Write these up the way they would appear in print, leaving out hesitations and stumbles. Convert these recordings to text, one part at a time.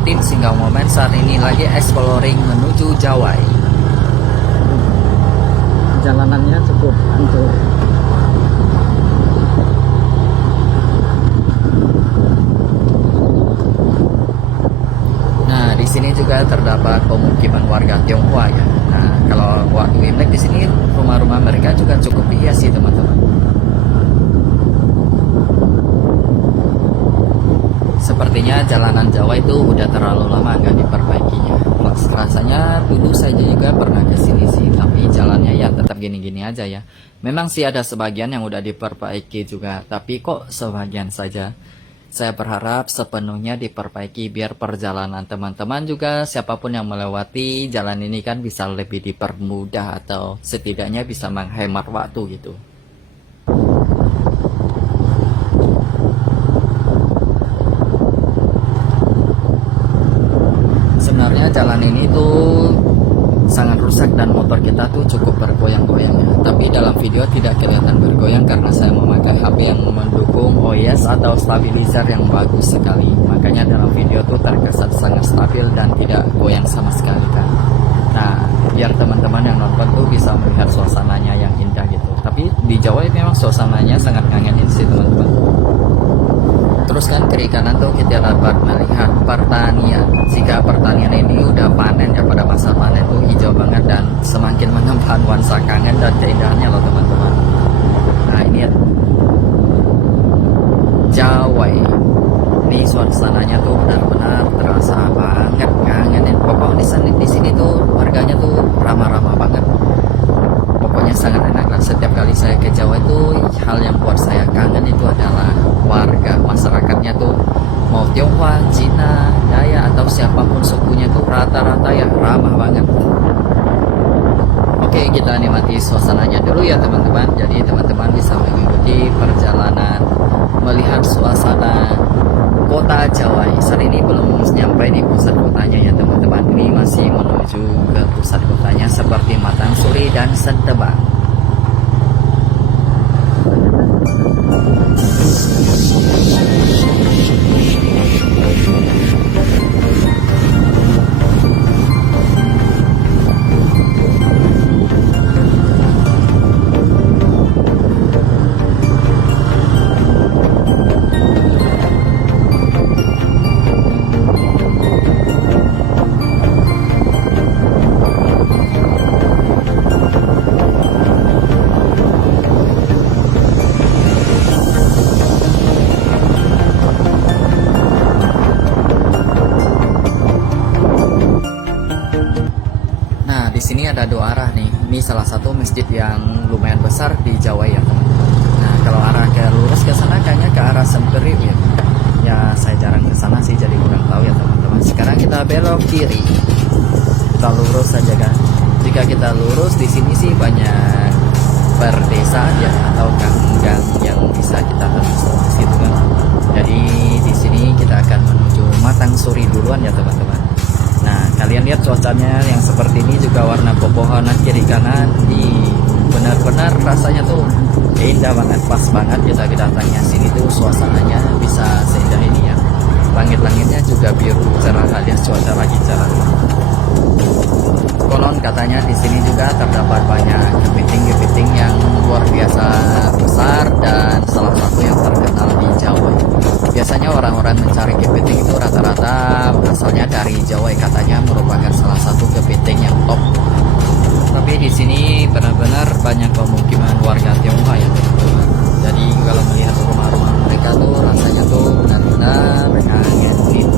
COVID-19 sehingga momen saat ini lagi exploring menuju Jawai. Jalanannya cukup hancur. Nah, di sini juga terdapat pemukiman warga Tionghoa ya. Nah, kalau waktu Imlek di sini rumah-rumah mereka juga cukup dihiasi teman-teman. Sepertinya jalanan Jawa itu udah terlalu lama nggak diperbaikinya. Rasanya dulu saya juga pernah ke sini sih, tapi jalannya ya tetap gini-gini aja ya. Memang sih ada sebagian yang udah diperbaiki juga, tapi kok sebagian saja. Saya berharap sepenuhnya diperbaiki biar perjalanan teman-teman juga siapapun yang melewati jalan ini kan bisa lebih dipermudah atau setidaknya bisa menghemat waktu gitu. Sebenarnya jalan ini tuh sangat rusak dan motor kita tuh cukup bergoyang-goyang ya. Tapi dalam video tidak kelihatan bergoyang karena saya memakai HP yang mendukung OIS atau stabilizer yang bagus sekali. Makanya dalam video tuh terkesan sangat stabil dan tidak goyang sama sekali kan. Nah, biar teman-teman yang nonton tuh bisa melihat suasananya yang indah gitu. Tapi di Jawa memang suasananya sangat ngangenin sih teman-teman. Terus kan kiri kanan tuh kita dapat melihat pertanian. Jika pertanian ini udah panen ya, pada masa panen tuh hijau banget dan semakin menambah nuansa kangen dan keindahannya loh teman-teman. Nah ini ya, Jawai. Ini suasananya tuh benar-benar terasa banget ngangenin. Pokoknya di sini tuh warganya tuh ramah-ramah banget. Pokoknya sangat enak dan setiap kali saya ke Jawa itu hal yang buat saya kangen itu adalah warga masyarakatnya tuh mau Tionghoa, Cina, Dayak atau siapapun sukunya tuh rata-rata ya ramah banget. Oke, kita nikmati suasananya dulu ya teman-teman. Jadi teman-teman bisa mengikuti perjalanan melihat suasana kota Jawai. Saat ini belum nyampe di pusat kotanya ya teman-teman. Ini masih menuju ke pusat kotanya seperti Matang Suri dan Sentebang. Di sini ada dua arah nih. Ini salah satu masjid yang lumayan besar di Jawa ya teman-teman. Nah kalau arah ke lurus ke sana kayaknya ke arah Semperip ya. Ya saya jarang ke sana sih jadi kurang tahu ya teman-teman. Sekarang kita belok kiri. Kita lurus saja kan. Jika kita lurus di sini sih banyak perdesaan ya atau gang-gang yang bisa kita tembus gitu kan. Jadi di sini kita akan menuju Matang Suri duluan ya teman-teman. Nah kalian lihat cuacanya yang seperti ini juga warna pepohonan kiri kanan di benar-benar rasanya tuh indah banget, pas banget kita datangnya sini tuh suasananya bisa seindah ini ya. Langit-langitnya juga biru cerah alias cuaca lagi cerah. Konon katanya di sini juga terdapat banyak kepiting-kepiting yang luar biasa besar dan salah satu yang terkenal di Jawa. Biasanya orang-orang mencari kepiting itu rata-rata asalnya dari Jawa, katanya merupakan salah satu kepiting yang top. Tapi di sini benar-benar banyak pemukiman warga Tionghoa ya teman-teman. Jadi kalau melihat rumah-rumah mereka tuh rasanya tuh benar-benar ngangenin.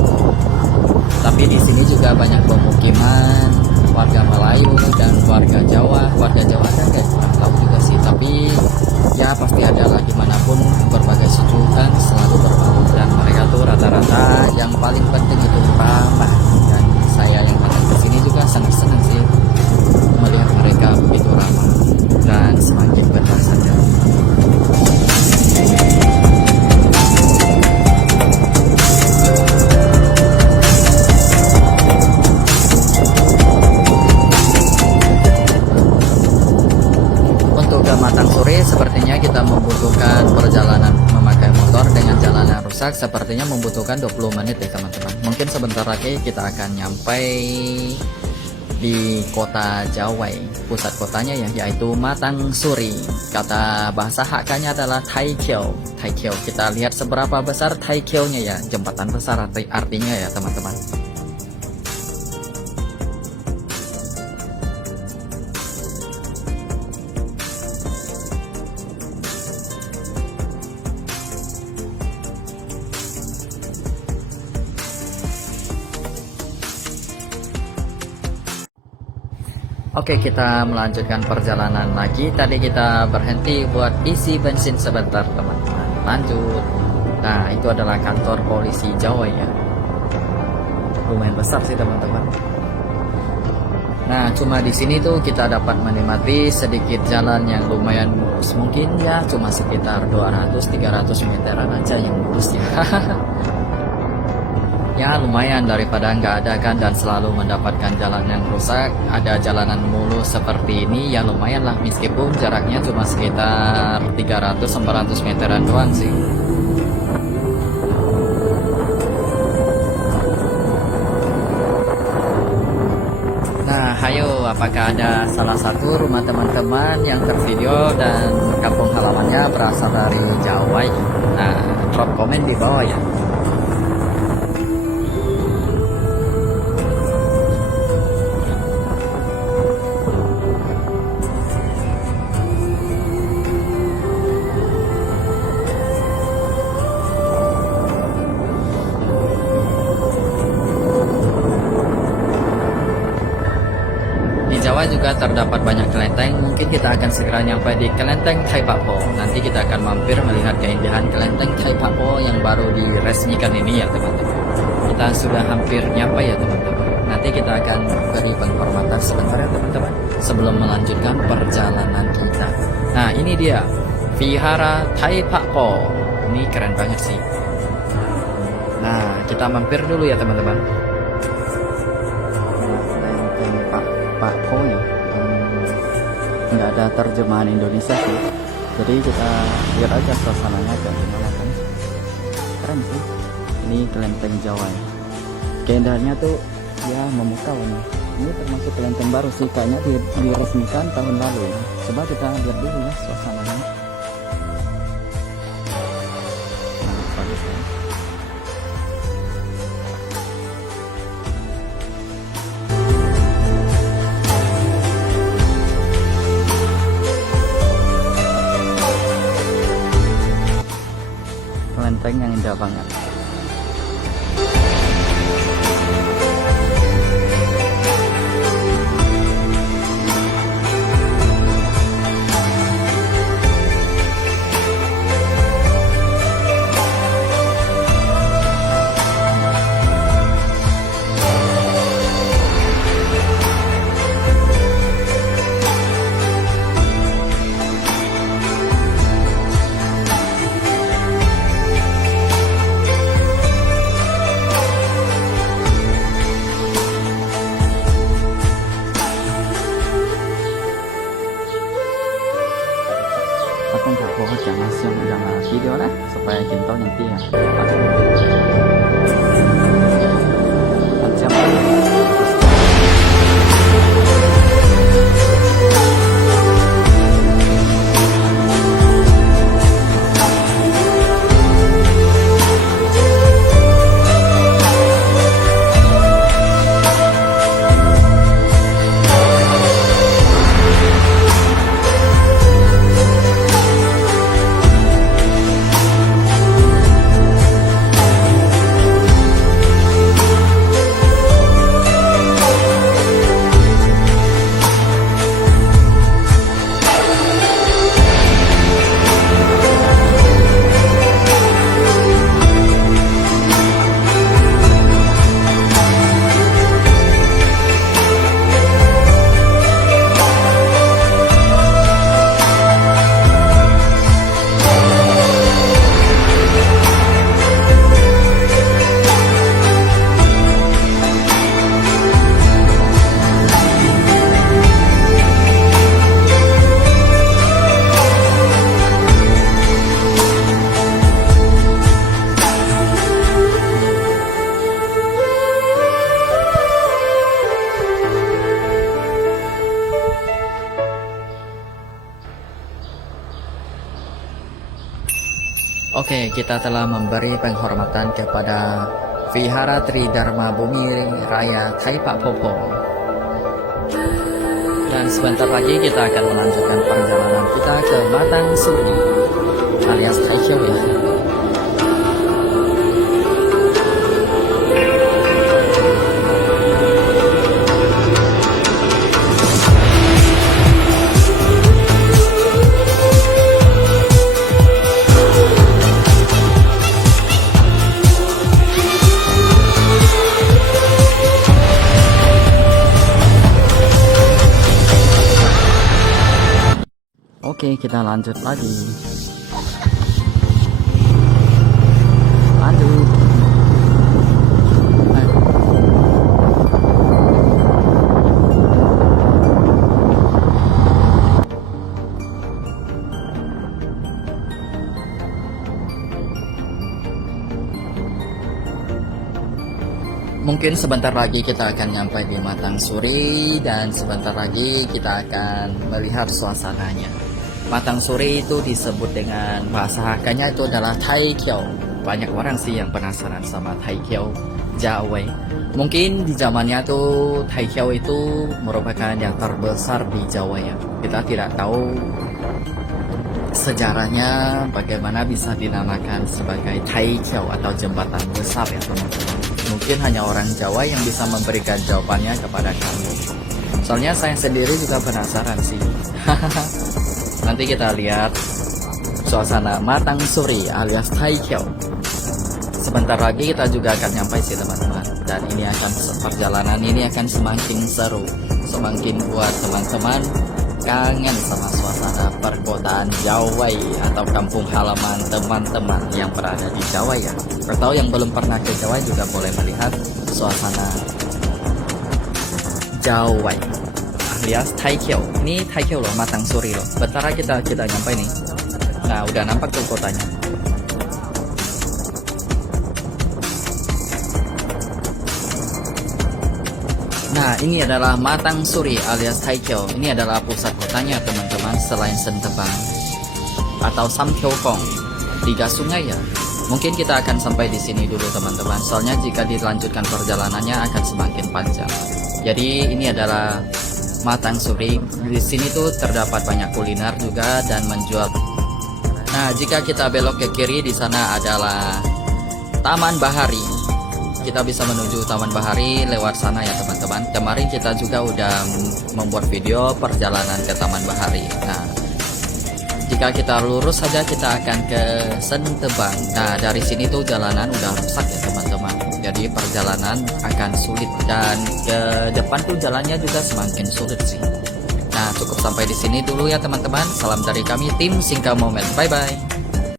Tapi di sini juga banyak pemukiman warga Melayu dan warga Jawa. Warga Jawa kan nggak kurang tahu juga sih. Tapi ya pasti ada lah, dimanapun berbagai suku kan selalu berbaur. Dan mereka tuh rata-rata yang paling penting itu ramah. Dan saya yang datang ke sini juga sangat senang sih melihat mereka begitu ramah dan semakin betah saja. Untuk ke Matang Suri, sepertinya kita membutuhkan perjalanan memakai motor dengan jalanan rusak, sepertinya membutuhkan 20 menit ya teman-teman. Mungkin sebentar lagi kita akan nyampe di kota Jawai, pusat kotanya ya, yaitu Matang Suri. Kata bahasa Hakka-nya adalah Taikyo. Taikyo, kita lihat seberapa besar Taikyo-nya ya, jembatan besar artinya ya teman-teman. Oke, kita melanjutkan perjalanan lagi. Tadi kita berhenti buat isi bensin sebentar, teman-teman. Lanjut. Nah, itu adalah kantor polisi Jawa ya. Lumayan besar sih, teman-teman. Nah, cuma di sini tuh kita dapat menikmati sedikit jalan yang lumayan mulus. Mungkin ya cuma sekitar 200-300 meteran aja yang mulus ya. Ya lumayan daripada nggak ada kan, dan selalu mendapatkan jalan yang rusak. Ada jalanan mulus seperti ini ya lumayan lah, meskipun jaraknya cuma sekitar 300-400 meteran doang sih. Nah hayo, apakah ada salah satu rumah teman-teman yang tervideo dan kampung halamannya berasal dari Jawa ya? Nah drop komen di bawah ya. Jawa juga terdapat banyak kelenteng. Mungkin kita akan segera nyampe di kelenteng Taipapo. Nanti kita akan mampir melihat keindahan kelenteng Taipapo yang baru diresmikan ini ya teman-teman. Kita sudah hampir nyampe ya teman-teman. Nanti kita akan beri penghormatan sebentar ya teman-teman, sebelum melanjutkan perjalanan kita. Nah ini dia Vihara Taipapo. Ini keren banget sih. Nah kita mampir dulu ya teman-teman. Pak Po ya, nggak ada terjemahan Indonesia sih, jadi kita lihat aja suasananya kayak gimana kan. Keren sih, ini kelenteng Jawa ya. Keindahannya tuh ya memukau nih. Ini termasuk kelenteng baru sih, kayaknya diresmikan tahun lalu ya. Coba kita lihat dulu ya suasananya. Nah, bagus ya. Kelenteng yang indah banget. Aku nggak bohong, jangan video lah supaya kita nanti ya. Oke, kita telah memberi penghormatan kepada Vihara Tridharma Bumi Raya Taipak Popo. Dan sebentar lagi kita akan melanjutkan perjalanan kita ke Matang Suri alias Taikyou ya. Oke, kita lanjut lagi. Lanjut. Mungkin sebentar lagi kita akan nyampe di Matang Suri dan sebentar lagi kita akan melihat suasananya. Matang Suri itu disebut dengan bahasa Hakanya itu adalah Taikyou. Banyak orang sih yang penasaran sama Taikyou Jawai. Mungkin di zamannya tuh Taikyou itu merupakan yang terbesar di Jawa ya. Kita tidak tahu sejarahnya bagaimana bisa dinamakan sebagai Taikyou atau jembatan besar ya teman-teman. Mungkin hanya orang Jawa yang bisa memberikan jawabannya kepada kamu. Soalnya saya sendiri juga penasaran sih. Nanti kita lihat suasana Matang Suri alias Taikyou. Sebentar lagi kita juga akan nyampe sih teman-teman. Dan ini akan perjalanan ini akan semakin seru, semakin buat teman-teman kangen sama suasana perkotaan Jawa atau kampung halaman teman-teman yang berada di Jawa ya. Atau yang belum pernah ke Jawa juga boleh melihat suasana Jawa alias Taikyou. Ini Taikyou loh, Matang Suri loh. Bentar kita nyampe nih. Nah, udah nampak tuh kotanya. Nah, ini adalah Matang Suri alias Taikyou. Ini adalah pusat kotanya teman-teman, selain Sentebang atau Samgyeopong, 3 sungai ya. Mungkin kita akan sampai di sini dulu teman-teman. Soalnya jika dilanjutkan perjalanannya akan semakin panjang. Jadi ini adalah Matang Suri. Di sini tuh terdapat banyak kuliner juga dan menjual. Nah, jika kita belok ke kiri di sana adalah Taman Bahari. Kita bisa menuju Taman Bahari lewat sana ya teman-teman. Kemarin kita juga udah membuat video perjalanan ke Taman Bahari. Nah, jika kita lurus saja kita akan ke Sentebang. Nah, dari sini tuh jalanan udah rusak ya teman-teman. Jadi perjalanan akan sulit dan ke depan tuh jalannya juga semakin sulit sih. Nah, cukup sampai di sini dulu ya teman-teman. Salam dari kami tim Singka Moment. Bye bye.